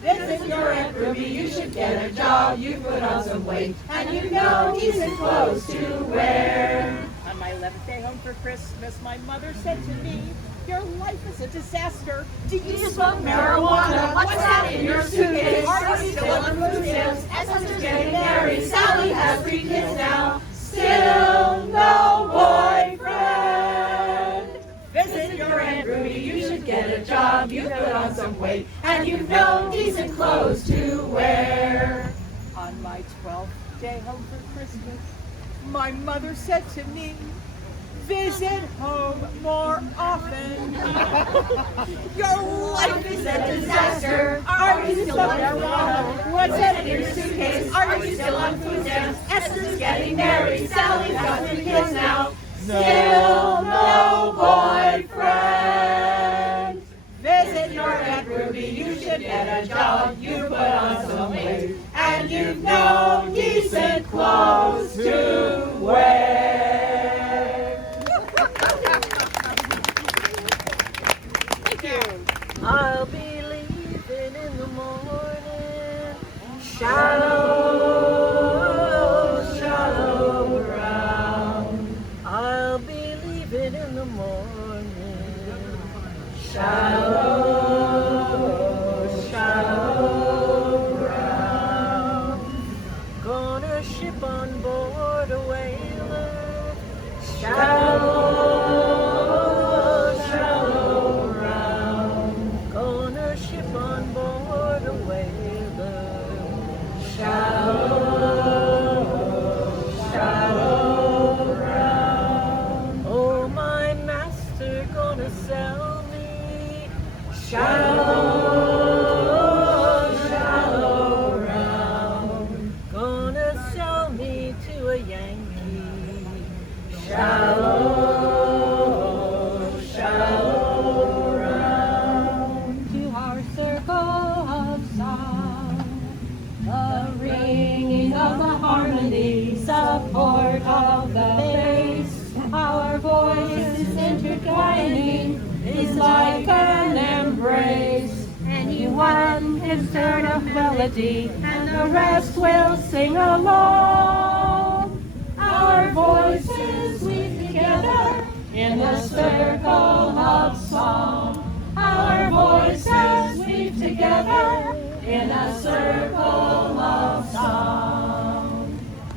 Visit your Aunt Ruby, you should get a job. You put on some weight, and you know decent clothes to wear. On my 11th day home for Christmas, my mother said to me, "Your life is a disaster. Do you Smoke marijuana, what's that in your suitcase? Are you still on food stamps? Esther's getting married, Sally has 3 kids now. Still no boyfriend. Visit your Aunt Ruby, you should get a job. You put on some weight, and you know decent clothes to wear." On my 12th day home for Christmas, my mother said to me, "Visit home more often." Your life is a disaster. Are you still on marijuana? What's that in your suitcase? Are you still on food stamps? Esther's getting married, Sally's got 3 kids now. Still no boyfriend. Visit your Aunt Ruby, you should get a job. You put on some weight, and you've no decent clothes to wear. Thank you. I'll be leaving in the morning. Shallow, shallow ground. I'll be leaving in the morning. Shallow, shallow ground. Gonna ship on board a whaler. Shallow, shallow ground. Gonna ship on board a whaler. Shallow, shallow ground. Oh, my master gonna sell me. Shallow, shallow ground. Gonna sell me to a Yankee. Shallow, shallow ground. To our circle of sound, the ringing of the harmony, support of the bass, our voices intertwining is like an embrace. Anyone can start a melody, and the rest will sing along. Our voices